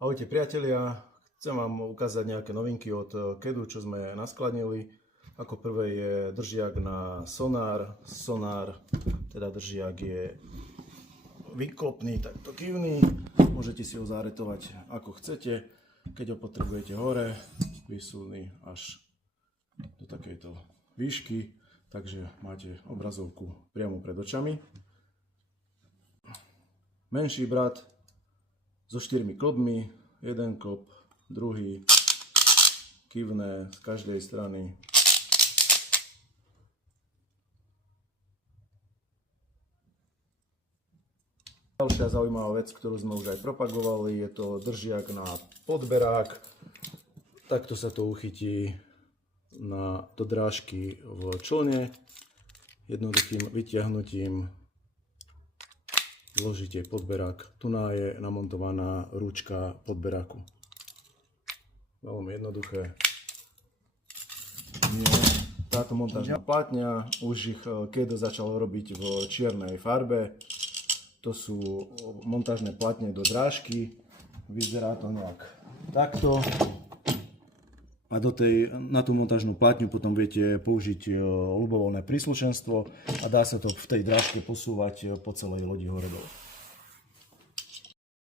Ahojte priatelia, chcem vám ukázať nejaké novinky od Kedu, čo sme naskladnili. Ako prvé je držiak na sonár. Sonár, teda držiak je vyklopný, takto kývný. Môžete si ho zaretovať ako chcete. Keď ho potrebujete hore, vysúny až do takejto výšky. Takže máte obrazovku priamo pred očami. Menší brat so 4 klopmi, jeden klop, druhý, kývne z každej strany. Ďalšia zaujímavá vec, ktorú sme už aj propagovali, je to držiak na podberák. Takto sa to uchytí do drážky v člne. Jednoduchým vytiahnutím zložíte podberák. Tu je namontovaná ručka podberáku. Veľmi jednoduché. Táto montážna platňa, už ich Kedo začal robiť v čiernej farbe. To sú montážne platne do drážky. Vyzerá to nejak takto. A na tú montážnú platňu potom viete použiť ľubovoľné príslušenstvo a dá sa to v tej drážke posúvať po celej lodi hore dole.